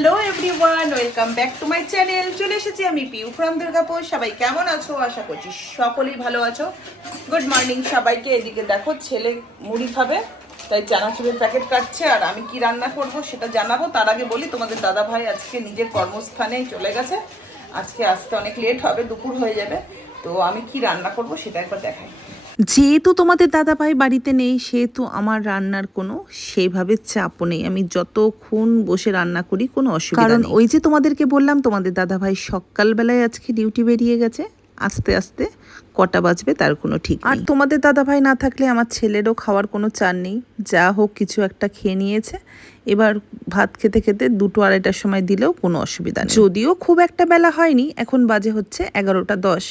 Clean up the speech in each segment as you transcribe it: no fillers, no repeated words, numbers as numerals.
Hello everyone, welcome back to my channel. চলে এসেছি আমি পিউ ফ্রম দুর্গাপুর। সবাই কেমন আছো? আশা করছি সকলেই ভালো আছো। গুড মর্নিং সবাইকে। এদিকে দেখো ছেলে মুড়ি খাবে, তাই চানাচুরের প্যাকেট কাটছে। আর আমি কি রান্না করব সেটা জানাবো। তার আগে বলি, তোমাদের দাদা ভাই আজকে নিজের কর্মস্থানে চলে গেছে। আজকে আসতে অনেক লেট হবে, দুপুর হয়ে যাবে। তো আমি কি রান্না করব সেটা একবার দেখাই। যেহেতু তোমাদের দাদাভাই বাড়িতে নেই, সেহেতু আমার রান্নার কোনো সেইভাবে চাপও নেই। আমি যতক্ষণ বসে রান্না করি কোনো অসুবিধা নেই। কারণ ওই যে তোমাদেরকে বললাম, তোমাদের দাদাভাই সকালবেলায় আজকে ডিউটি বেরিয়ে গেছে। আস্তে আস্তে কটা বাজবে তার কোনো ঠিক নেই। আর তোমাদের দাদাভাই না থাকলে আমার ছেলেরও খাওয়ার কোনো চান নেই। যা হোক কিছু একটা খেয়ে নিয়েছে। এবার ভাত খেতে খেতে 2-2:30টার সময় দিলেও কোনো অসুবিধা নেই। যদিও খুব একটা বেলা হয়নি, এখন বাজে হচ্ছে 11টা 10।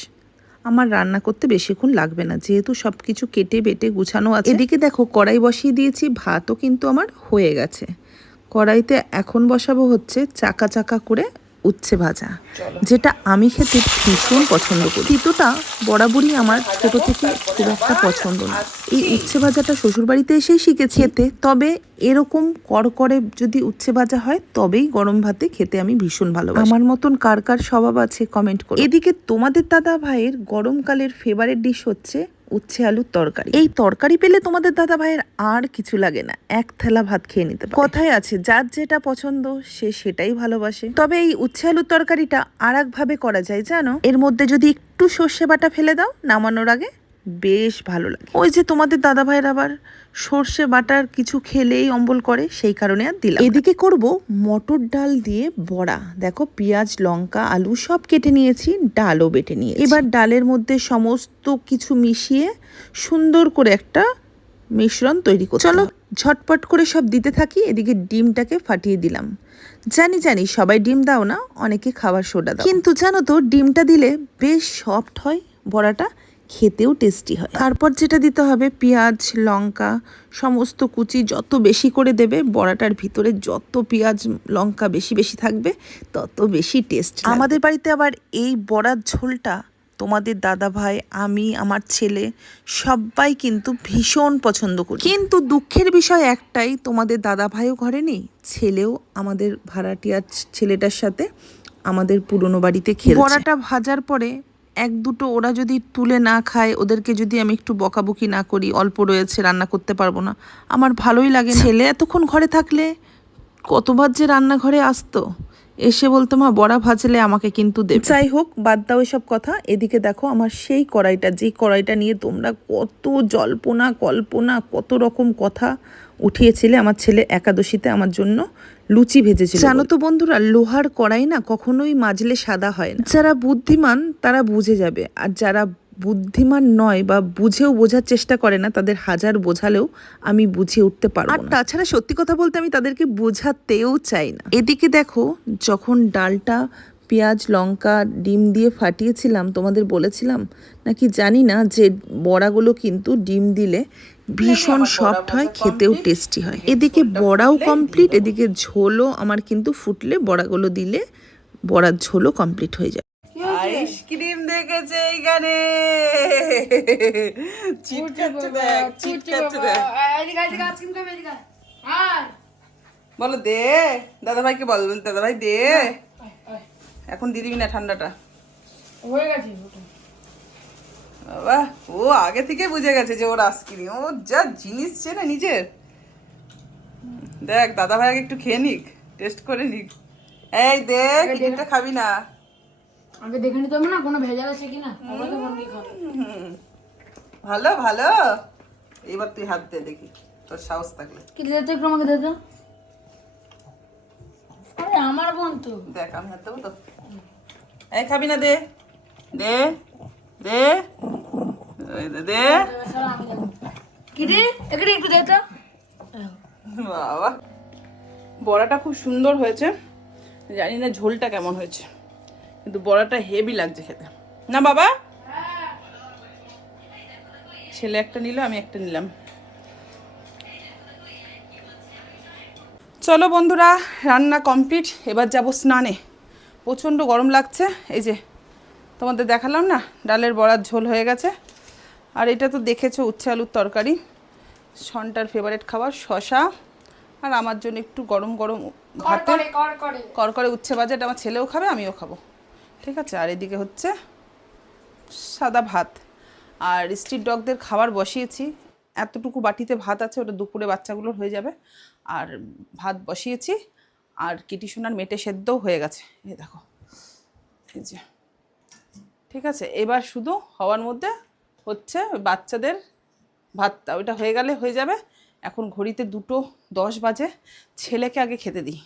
আমার রান্না করতে বেশিক্ষণ লাগবে না, যেহেতু সব কিছু কেটে বেটে গুছানো আছে। এদিকে দেখো কড়াই বসিয়ে দিয়েছি, ভাতও কিন্তু আমার হয়ে গেছে। কড়াইতে এখন বসাবো হচ্ছে চাকা চাকা করে উচ্ছে ভাজা, যেটা আমি খেতে ভীষণ পছন্দ করি। তিতোটা বরাবরই আমার ছোট থেকে খুব একটা পছন্দ না। এই উচ্ছে ভাজাটা শ্বশুরবাড়িতে এসেই শিখেছি খেতে। তবে এরকম করকরে যদি উচ্ছে ভাজা হয় তবেই গরম ভাতে খেতে আমি ভীষণ ভালোবাসি। আমার মতন কার কার স্বভাব আছে কমেন্ট করো। এদিকে তোমাদের দাদা ভাইয়ের গরমকালের ফেভারিট ডিশ হচ্ছে উচ্ছে আলুর তরকারি। এই তরকারি পেলে তোমাদের দাদা ভাইয়ের আর কিছু লাগে না, এক থালা ভাত খেয়ে নিতে পারে। কথায় আছে, যার যেটা পছন্দ সে সেটাই ভালোবাসে। তবে এই উচ্ছে আলুর তরকারিটা আর এক ভাবে করা যায় জানো। এর মধ্যে যদি একটু সর্ষে বাটা ফেলে দাও নামানোর আগে, বেশ ভালো লাগে। ওই যে তোমাদের দাদা ভাইয়ের আবার সর্ষে বাটার কিছু খেলেই অম্বল করে, সেই কারণে আর দিলাম। এদিকে করব মটর ডাল দিয়ে বড়া। দেখো পেঁয়াজ লঙ্কা আলু সব কেটে নিয়েছি, ডালও বেটে নিয়েছি। এবার ডালের মধ্যে সমস্ত কিছু মিশিয়ে সুন্দর করে একটা মিশ্রণ তৈরি করতে চলো ঝটপট করে সব দিতে থাকি। এদিকে ডিমটাকে ফাটিয়ে দিলাম। জানি সবাই ডিম দাও না, অনেকে খাবার সোডা দাও, কিন্তু জানো তো ডিমটা দিলে বেশ সফট হয় বড়াটা, খেতেও টেস্টি হয়। তারপর যেটা দিতে হবে, পেঁয়াজ লঙ্কা সমস্ত কুচি যত বেশি করে দেবে, বড়াটার ভিতরে যত পেঁয়াজ লঙ্কা বেশি বেশি থাকবে তত বেশি টেস্ট। আমাদের বাড়িতে আবার এই বড়ার ঝোলটা তোমাদের দাদা ভাই, আমি, আমার ছেলে সবাই কিন্তু ভীষণ পছন্দ করি। কিন্তু দুঃখের বিষয় একটাই, তোমাদের দাদা ভাইও ঘরে নেই, ছেলেও আমাদের ভাড়াটিয়ার ছেলেটার সাথে আমাদের পুরনো বাড়িতে খেলছে। বড়াটা ভাজার পরে এক দুটো ওরা যদি তুলে না খায়, ওদেরকে যদি আমি একটু বকাবকি না করি, অল্প রয়েছে রান্না করতে পারবো না, আমার ভালোই লাগে না। ছেলে এতক্ষণ ঘরে থাকলে কতবার যে রান্নাঘরে আসতো, এসে বলতো মা বড়া ভাজলে আমাকে কিন্তু দেবে। যাই হোক বাদ দাও এসব কথা। এদিকে দেখো আমার সেই কড়াইটা, যে কড়াইটা নিয়ে তোমরা কত জল্পনা কল্পনা কত রকম কথা উঠিয়েছিলে। আমার ছেলে একাদশীতে আমার জন্য লুচি ভেজেছিল। জানো তো বন্ধুরা, লোহার কড়াই না কখনোই মাজলে সাদা হয় না। যারা বুদ্ধিমান তারা বুঝে যাবে, আর যারা বুদ্ধিমান নয় বা বুঝেও বোঝার চেষ্টা করে না, তাদের হাজার বোঝালেও আমি বুঝিয়ে উঠতে পারবো না। আর তাছাড়া সত্যি কথা বলতে আমি তাদেরকে বোঝাতেও চাই না। এদিকে দেখো যখন ডালটা পেঁয়াজ লঙ্কা ডিম দিয়ে ফাটিয়েছিলাম, তোমাদের বলেছিলাম নাকি জানি না যে বড়াগুলো কিন্তু ডিম দিলে ভীষণ সফট হয়, খেতেও টেস্টি হয়। এদিকে বড়াও কমপ্লিট, এদিকে ঝোলও আমার কিন্তু ফুটলে বড়াগুলো দিলে বড়ার ঝোলও কমপ্লিট হয়ে যায়। আইসক্রিম দেখেছে এইখানে, চিটকাচ্ছে দেখ, চিটকাচ্ছে দেখ। বলো দে, দাদা ভাইকে বল, দাদা ভাই দে। এখন দিয়ে দিবি না, ঠান্ডাটা হয়ে গেছে। বাবা, ও আগে থেকে বুঝে গেছে যে ওর আইসক্রিম, ও যা জিনিস চেনে নিজের। দেখ দাদা ভাই আগে একটু খেয়ে নিক, টেস্ট করে নিক। এই দেখ, এটা খাবি না? আগে দেখে নিতে হবে না কোনো ভেজাল আছে কিনা, তারপরে তো বলবি খাবে। ভালো ভালো। এবার তুই হাত দে দেখি, তোর সাহস থাকলে। কি দে তো, একটু আমাকে দে তো। আরে আমার বোন তো। দেখ আমি হাত দেবো তো। এই খাবি না? দে দে দে দে। কি রে, এখানে একটু দে তো। বাবা, বড়াটা খুব সুন্দর হয়েছে। জানি না ঝোলটা কেমন হয়েছে, কিন্তু বড়াটা হেভি লাগছে খেতে। না বাবা, ছেলে একটা নিল, আমি একটা নিলাম। চলো বন্ধুরা, রান্না কমপ্লিট। এবার যাব স্নানে। প্রচণ্ড গরম লাগছে। এই যে তোমাদের দেখালাম না, ডালের বড়ার ঝোল হয়ে গেছে। আর এটা তো দেখেছো উচ্ছে আলুর তরকারি, সন্টার ফেভারিট খাবার, শশা। আর আমার জন্য একটু গরম গরম ভাতে করে করকরে উচ্ছে ভাজা, এটা আমার ছেলেও খাবে, আমিও খাবো, ঠিক আছে। আর এদিকে হচ্ছে সাদা ভাত, আর স্ট্রিট ডগদের খাবার বসিয়েছি, এতটুকু বাটিতে ভাত আছে, ওটা দুপুরে বাচ্চাগুলোর হয়ে যাবে। আর ভাত বসিয়েছি, আর কিটি সোনার মেটে সেদ্ধও হয়ে গেছে, এই দেখো, এই যে, ঠিক আছে। এবার শুধু হওয়ার মধ্যে হচ্ছে বাচ্চাদের ভাতটা, ওইটা হয়ে গেলে হয়ে যাবে। এখন ঘড়িতে 2:10 বাজে, ছেলেকে আগে খেতে দিই,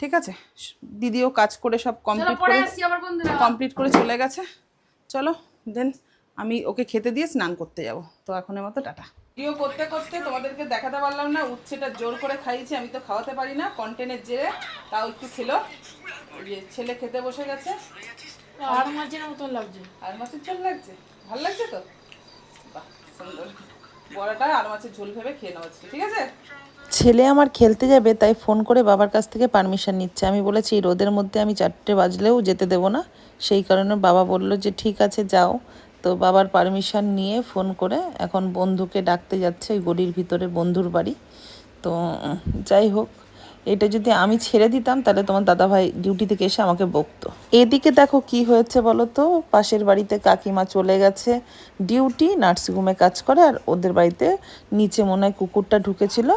ঠিক আছে। দিদিও কাজ করে সব কমপ্লিট করে চলে গেছে। চলো দেন আমি ওকে খেতে দিয়ে স্নান করতে যাব। তো এখনের মতো টাটা। ভিডিও করতে করতে তোমাদেরকে দেখাতে পারলাম না, উচ্ছেটা জোর করে খাইয়েছি, আমি তো খাওয়াতে পারি না কন্টেন্টের জেরে, তাও একটু খেলো। যে ছেলে খেতে বসে গেছে, আর মাছের মতন লাগছে, আর মাছের ঝোল লাগছে, ভালো লাগছে তো, বাহ সুন্দর। বড়াটা আর মাছের ঝোল ভেবে খেয়ে নেওয়া হচ্ছে, ঠিক আছে। ছেলে আমার খেলতে যাবে, তাই ফোন করে বাবার কাছ থেকে পারমিশন নিচ্ছে। আমি বলেছি এই রোদের মধ্যে আমি 4টে বাজলেও যেতে দেবো না, সেই কারণে বাবা বলল যে ঠিক আছে যাও। তো বাবার পারমিশন নিয়ে ফোন করে এখন বন্ধুকে ডাকতে যাচ্ছে, ওই গলির ভিতরে বন্ধুর বাড়ি। তো যাই হোক, এটা যদি আমি ছেড়ে দিতাম তাহলে তোমার দাদাভাই ডিউটি থেকে এসে আমাকে বকতো। এদিকে দেখো কি হয়েছে বলো তো, পাশের বাড়িতে কাকিমা চলে গেছে ডিউটি, নার্সিংহোমে কাজ করে, আর ওদের বাড়িতে নিচে মনে হয় কুকুরটা ঢুকেছিল,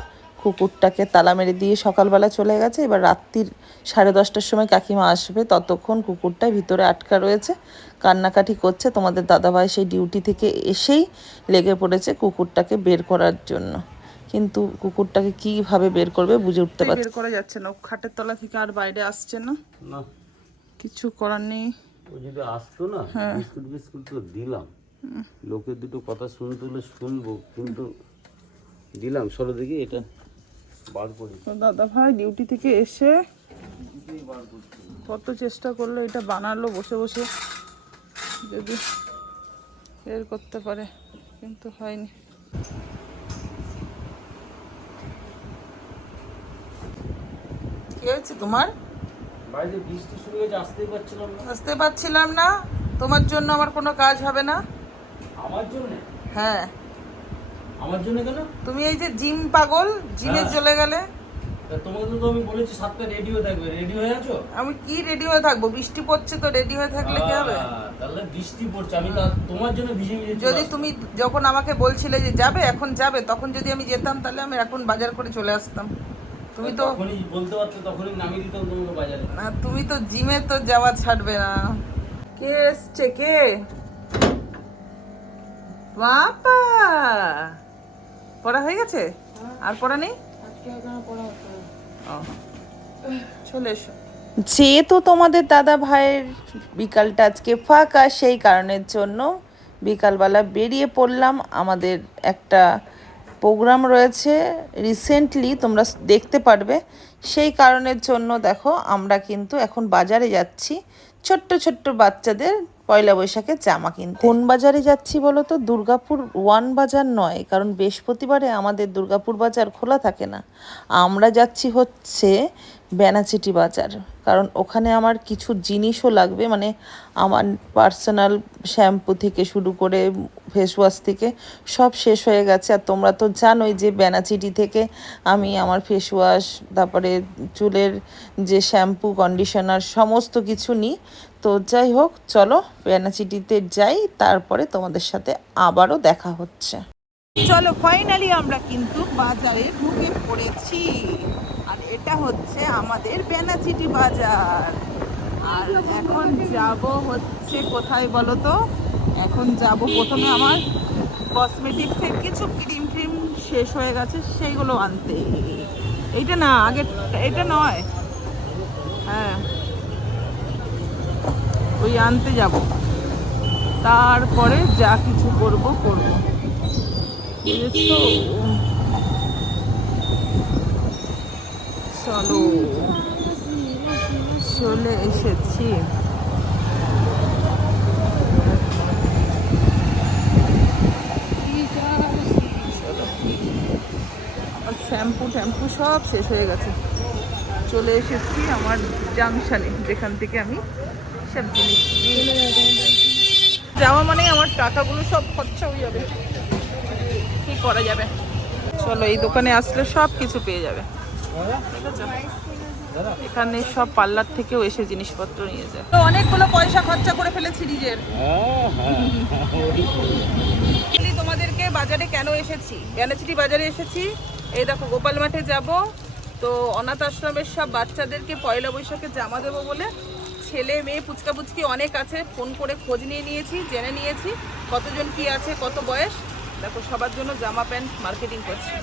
কুকুরটাকে তালা মেরে দিয়ে সকালবেলা চলে গেছে। এবার রাত্রির 10:30টার সময় কাকিমা আসবে, ততক্ষণ কুকুরটা ভিতরে আটকা রয়েছে, কান্নাকাটি করছে। তোমাদের দাদাভাই সেই ডিউটি থেকে এসেই লেগে পড়েছে কুকুরটাকে বের করার জন্য, কিন্তু কুকুরটাকে কিভাবে বের করবে বুঝে উঠতে পারছে। বের করা যাচ্ছে না, খাটের তলা থেকে আর বাইরে আসছে না, না কিছু করার নেই। ও যদি আসতো না, বিস্কুট বিস্কুট তো দিলাম, লোকের দুটো কথা শুনতে হলে শুনবো, কিন্তু দিলাম। সরো দেখি এটা বার করি। তো দাদা ভাই ডিউটি থেকে এসে কত চেষ্টা করলো, এটা বানালো বসে বসে, যদি বের করতে পারে, কিন্তু হয়নি। কি হয়েছে তোমার? বাইরে বৃষ্টি শুরু হয়েছে, আসতেই পারছিলাম না। আসতে পারছিলাম না, তোমার জন্য আমার কোনো কাজ হবে না। আমার জন্য? হ্যাঁ, আমার জন্য কেন? তুমি এই যে জিম পাগল, জিমে চলে গেলে। তোমাকে তো আমি বলেছি 7টা রেডি হয়ে থাকবে, রেডি হয়ে আছো? আমি কি রেডি হয়ে থাকবো? বৃষ্টি পড়ছে তো, রেডি হয়ে থাকলে কি হবে? তাহলে বৃষ্টি পড়ছে, আমি তো তোমার জন্য ভিজে ভিজে যদি তুমি যখন আমাকে বলছিলে যে যাবে, এখন যাবে, তখন যদি আমি যেতাম তাহলে আমি এখন বাজার করে চলে আসতাম। তুমি তো তখনই বলতে পারছো, তখনই নামিয়ে দিতাম তোমাকে বাজারে। না, তুমি তো জিমে তো যাওয়া ছাড়বে না। কে এসছে? কে? বাবা, পড়া হয়ে গেছে? আর পড়া নেই? আজকে এখানে পড়া হতো না। চলে এসো। যেহেতু তোমাদের দাদা ভাইয়ের বিকালটা আজকে ফাঁকা, সেই কারণের জন্য বিকালবেলা বেরিয়ে পড়লাম। আমাদের একটা প্রোগ্রাম রয়েছে রিসেন্টলি, তোমরা দেখতে পারবে, সেই কারণের জন্য দেখো আমরা কিন্তু এখন বাজারে যাচ্ছি ছোট্ট ছোট্ট বাচ্চাদের পয়লা বৈশাখের জামা কিনতে। কোন বাজারে যাচ্ছি বলো তো? দুর্গাপুর 1 বাজার নয়, কারণ বৃহস্পতিবারে আমাদের দুর্গাপুর বাজার খোলা থাকে না। আমরা যাচ্ছি হচ্ছে বেনাচিটি বাজার, কারণ ওখানে আমার কিছু জিনিসও লাগবে, মানে আমার পার্সোনাল শ্যাম্পু থেকে শুরু করে ফেস ওয়াশ থেকে সব শেষ হয়ে গেছে। আর তোমরা তো জানোই যে বেনাচিটি থেকে আমি আমার ফেস ওয়াশ, তারপরে চুলের যে শ্যাম্পু, কন্ডিশনার সমস্ত কিছু নিই। তো যাই হোক, চলো বেনাচিটিতে যাই, তারপরে তোমাদের সাথে আবারও দেখা হচ্ছে। চলো ফাইনালি আমরা কিন্তু বাজারে ঢুকে পড়েছি, আর এটা হচ্ছে আমাদের বেনাচিটি বাজার। আর এখন যাব হচ্ছে কোথায় বলো তো? এখন যাব প্রথমে আমার কসমেটিক্সের কিছু ক্রিম ট্রিম শেষ হয়ে গেছে, সেইগুলো আনতে। এইটা না, আগে এটা নয়, হ্যাঁ ওই আনতে যাব, তারপরে যা কিছু করব করব, বুঝেছো? চলো চলে এসেছি। শ্যাম্পু ট্যাম্পু সব শেষ হয়ে গেছে। চলে এসেছি আমার জাংশনে, যেখান থেকে আমি সব জিনিস যাওয়া মানে আমার টাকাগুলো সব খরচা হয়ে যাবে, কি করা যাবে। চলো এই দোকানে আসলে সব কিছু পেয়ে যাবে, ঠিক আছে। এখানে সব পার্লার থেকেও এসে জিনিসপত্র নিয়ে যায়। তো অনেকগুলো পয়সা খরচা করে ফেলেছি নিজের। তোমাদেরকে বাজারে কেন এসেছি, জ্ঞানচিটি বাজারে এসেছি। এই দেখো গোপাল মাঠে যাব, তো অনাথ আশ্রমের সব বাচ্চাদেরকে পয়লা বৈশাখে জামা দেবো বলে, ছেলে মেয়ে পুচকা পুচকি অনেক আছে, ফোন করে খোঁজ নিয়ে নিয়েছি, জেনে নিয়েছি কতজন কি আছে, কত বয়স। দেখো সবার জন্য জামা প্যান্ট মার্কেটিং করছি,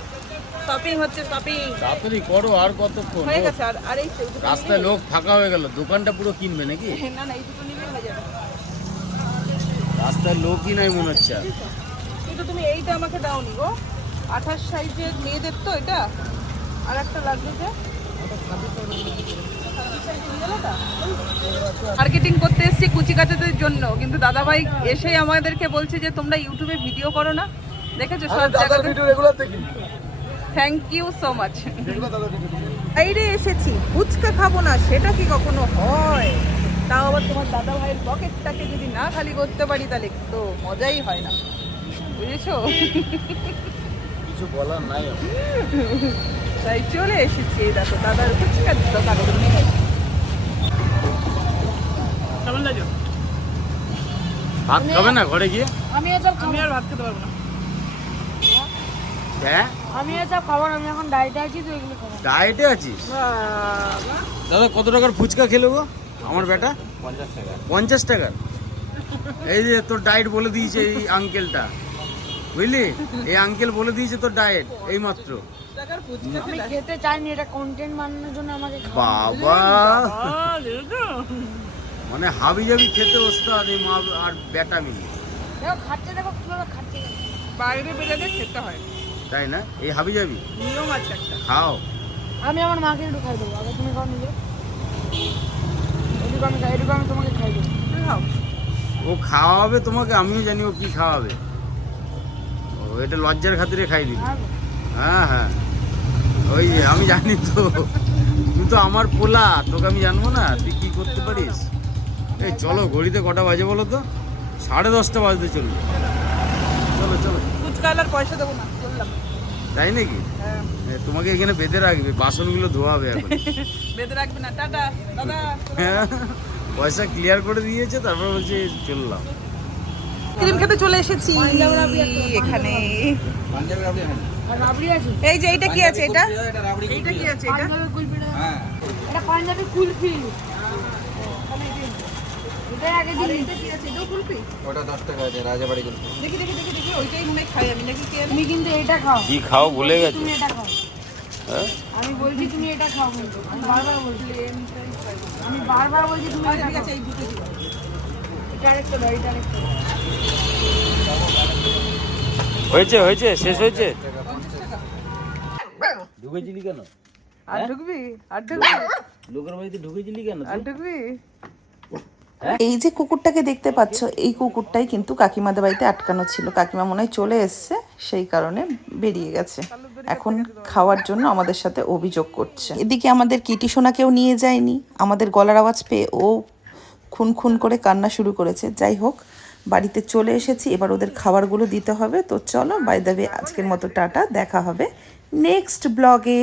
শপিং হচ্ছে, শপিং তাড়াতাড়ি করো, আর কতক্ষণ হয়ে গেছে। আর এই দুটো রাস্তায় লোক ফাঁকা হয়ে গেল, দোকানটা পুরো কিনবে নাকি? না না, এই দুটো নিলেই হয়ে যাবে। রাস্তায় লোকই নাই মনে হচ্ছে আর। কিন্তু তুমি এইটা আমাকে দাওনি গো, 28 সাইজের মেয়েদের তো এটা, আর একটা লাগবে যে মার্কেটিং করতে এসেছি কুচি কাচাদের জন্য, কিন্তু দাদাভাই এসেই আমাদেরকে বলছে যে তোমরা ইউটিউবে ভিডিও করো না, দেখেছো সব জায়গাতে। Thank you so much. বাইরে এসেছি, ফুচকা খাবো না সেটা কি কখনো হয়? তাও আবার তোমার দাদা ভাইয়ের পকেটটাকে যদি না খালি করতে পারি তাহলে তো মজাই হয় না, বুঝেছো? কিছু বলার নাই। তাই চলে এসেছি, এই দেখো দাদার ফুচকার দোকানে। কেমন লাগলো? ভাত খাবে না ঘরে গিয়ে? আমি এসব খাবো আমি আর ভাত খেতে পারবো না। হ্যাঁ, আমি এসব খাবো না, আমি এখন ডায়েটে আছি তো এগুলো খাবো। ডায়েটে আছিস? দাদা কত টাকার ফুচকা খেলো গো আমার বেটা? 50 টাকার। এই যে তোর ডায়েট বলে দিয়েছে এই আঙ্কেলটা, বুঝলি? এই আঙ্কেল বলে দিয়েছে তোর ডায়েট এই মাত্র। টাকার ফুচকা আমি খেতে চাইনি, এটা কন্টেন্ট বানানোর জন্য আমাকে বাবা, মানে হাবি জাবি খেতে ওস্তাদ এই মা আর বেটা মিলে, দেখো খাচ্ছে, দেখো কিভাবে খাচ্ছে। বাইরে বেরোলে খেতে হয়, তাই না? এই হাবি জাবি নিয়ম আছে একটা। খাও। আমি আমার মাকে একটু খাই দেবো, আগে তুমি খাও নিজে। এটুকু আমি তোমাকে খাই দেবো। তুমি খাও। ও খাওয়াবে তোমাকে, আমিও জানি ও কি খাওয়াবে। ও এটা লজ্জার খাতিরে খাই দিবি। খাবো। হ্যাঁ হ্যাঁ, ওই যে আমি জানি তো, তুই তো আমার পোলা, তোকে আমি জানবো না তুই কি করতে পারিস? এই চলো, ঘড়িতে কটা বাজে বলো তো? 10:30 বাজতে চলবে। চলো চলো। ফুচকাওয়ালার পয়সা দেবো না, চললাম। তাই নাকি? হ্যাঁ, তোমাকে এখানে বেঁধে রাখবে, বাসনগুলো ধোয়াবে এখন। বেঁধে রাখবে না। টাটা দাদা। হ্যাঁ, পয়সা ক্লিয়ার করে দিয়েছে, তারপর বলছে চললাম। ক্রিম খেতে চলে এসেছি এখানে। আর রাবড়ি আছে। এই যে এইটা কি আছে, এটা এইটা কি আছে, এটা পাঞ্জাবি কুলফিটা। এটা পাঞ্জাবি কুলফি। এটা আগে আর দিন। এইটা কি আছে, এটাও কুলফি? ওটা 10 টাকা আছে, রাজাবাড়ি কুলফি। দেখি দেখি দেখি দেখি, ওইটাই মনে হয় খাই আমি, নাকি কি? তুমি কিন্তু এটা খাও। কি খাও ভুলে গেছো? তুমি এটা খাও। হ্যাঁ? আমি বলছি তুমি এটা খাও, কিন্তু আমি বারবার বলছি তুমি এটা ঠিক খাও। আছে, এই দুটো দিও। এটা আরেকটা দাও, এটা আরেকটা দাও। হয়েছে হয়েছে, শেষ হয়েছে। ঢুকেছিলি কেন? আর ঢুকবি, আর ঢুকবি, লোকের বাড়িতে ঢুকেছিলি কেন? আর ঢুকবি। এই যে কুকুরটাকে দেখতে পাচ্ছ, এই কুকুরটাই কিন্তু কাকিমাদের বাড়িতে আটকানো ছিল। কাকিমা মনে হয় চলে এসছে, সেই কারণে বেরিয়ে গেছে। এখন খাওয়ার জন্য আমাদের সাথে অভিযোগ করছে। এদিকে আমাদের কিটি সোনাকেও নিয়ে যায়নি, আমাদের গলার আওয়াজ পেয়ে ও খুন খুন করে কান্না শুরু করেছে। যাই হোক, বাড়িতে চলে এসেছি, এবার ওদের খাবারগুলো দিতে হবে। তো চলো, বাই দ্য ওয়ে আজকের মতো টাটা, দেখা হবে নেক্সট ব্লগে।